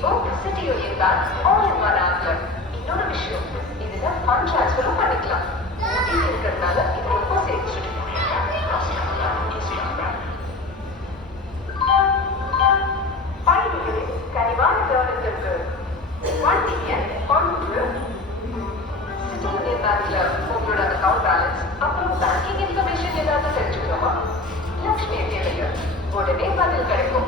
இப்போ city union bank all in one ஆப்ல. இன்னொரு விஷயம், இதுல ஃபண்ட் ட்ரான்ஸ்ஃபரும் பண்ணிக்கலாம். ஓடிபி இருக்கிறதுனால இது ரொம்ப சேஃப். பயணிகளின் கனிவான கவனத்திற்கு வண்டிய ஒன்று சிட்டி யூனியன் பேங்க்ல உங்களோட அக்கௌண்ட் பேலன்ஸ் அப்புறம் பேங்கிங் இன்ஃபர்மேஷன் ஏதாவது தெரிஞ்சுக்கணுமா? லக்ஷ்மி தேவையா உடனே பதில் கிடைக்கும்.